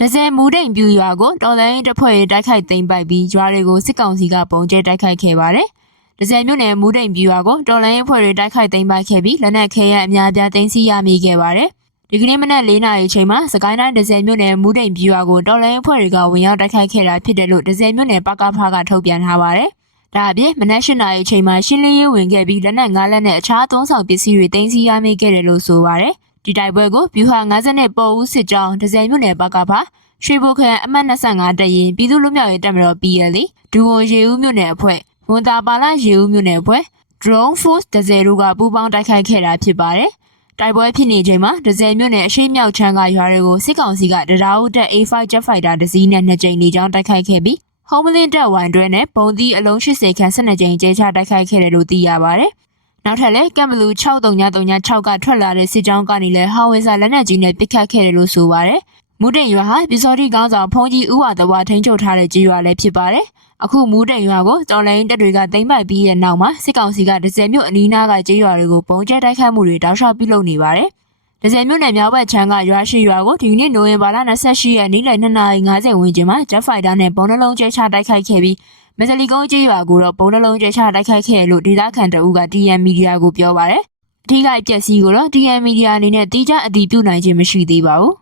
ဒဇယ်မူဒိန်ပြူရွာကိုတော်လိုင်းတပ်ဖွဲ့တွေတိုက်ခိုက်သိမ်းပိုက်ပြီးရွာတွေကိုစစ်ကောင်စီကပုံကျဲတိုက်ခိုက်ခဲ့ပါတယ်။ဒဇယ်မြို့နယ်မူဒိန်ပြူရွာကိုတော်လိုင်းအဖွဲ့တွေတိုက်ခိုက်သိမ်းပိုက်ခဲ့ပြီးလက်နက်ခဲယမ်းအများအပြားသိမ်းဆည်းရမိခဲ့ပါတယ်။ဒီကနေ့မနက်၄နာရီအချိန်မှာစကိုင်းတိုင်းဒဇယ်မြို့နယ်မူဒိန်ပြူရွာကိုတော်လိုင်းအဖွဲ့တွေကဝင်ရောက်တိုက်ခိုက်ခဲ့တာဖြစ်တယ်လို့ဒဇယ်မြို့နယ်ပကဖကထုတ်ပြန်ထားပါတယ်။ဒါအပြင်မနက်၈နာရီအချိန်မှာရှင်းလင်းရေးဝင်ခဲ့ပြီးလက်နက်၅လက်နဲ့အခြားအသုံးဆောင်ပစ္စည်းတွေသိမ်းဆည်းရမိခဲ့တယ်လို့ဆိုပါတယ်။ ဒီတိုက်ပွဲကိုဗျူဟာ50နဲ့ပေါ်ဦးစစ်ကြောင်းဒဇယ်မြို့နယ်ပကဖရွှေဘိုခရိုင်အမှတ်25တရင်ပြည်သူ့လူမျိုးရေးတပ်မတော် PL ဒူဝိုရေဦးမြို့နယ်အဖွဲ့ဝန်တာပါလာရေဦးမြို့နယ်အဖွဲ့ Drone Force ဒဇယ်တို့ကပူးပေါင်းတိုက်ခိုက်ခဲ့တာဖြစ်ပါတယ်။တိုက်ပွဲဖြစ်နေချိန်မှာဒဇယ်မြို့နယ်အရှိမြောက်ချမ်းကရွာတွေကိုစစ်ကောင်စီကတရားဥတက် A5 Jet Fighter တစ်စီးနဲ့နှစ်ကြိမ်နေကြောင်းတိုက်ခိုက်ခဲ့ပြီး Homeland တပ်ဝိုင်တွဲနဲ့ပုံသီးအလုံး80ခန်း12ကြိမ်ကျဲချတိုက်ခိုက်ခဲ့တယ်လို့သိရပါတယ်။ နောက်ထပ်လည်းကမ်ဘလူ6336ကထွက်လာတဲ့စစ်ကြောင်းကနေလည်းဟောင်ဝင်းစာလက်နက်ကြီးနဲ့ပစ်ခတ်ခဲ့တယ်လို့ဆိုပါတယ်။မူတိန်ရွာဟာပြည်စောတိကောင်းဆောင်ဖုန်ကြီးဥဝါတဝါထိန်းချုပ်ထားတဲ့ကြေးရွာလည်းဖြစ်ပါတယ်။အခုမူတိန်ရွာကိုတော်လိုင်းတပ်တွေကသိမ်းပိုက်ပြီးတဲ့နောက်မှာစစ်ကောင်စီကဒဇယ်မြို့အနီးနားကကြေးရွာတွေကိုပုံကျဲတိုက်ခတ်မှုတွေတောက်လျှောက်ပြုလုပ်နေပါတယ်။ဒဇယ်မြို့နယ်မြောက်ဘက်ခြမ်းကရွာရှိရွာကိုဒီနေ့နိုဝင်ဘာလ28ရက်နေ့လယ်2:50ဝန်းကျင်မှာ Jet Fighter နဲ့ပုံနှလုံးကျဲချတိုက်ခိုက်ခဲ့ပြီး မက်စလီကုန်းကြေးရွာကိုတော့ပုံနှလုံးကျဲချတိုက်ခိုက်ခဲ့လို့ဒေသခံတအုပ်က TN Media ကိုပြောပါတယ်။အထူးကပျက်စီးကိုတော့ TN Media အနေနဲ့တိကျအတည်ပြုနိုင်ခြင်းမရှိသေးပါဘူး။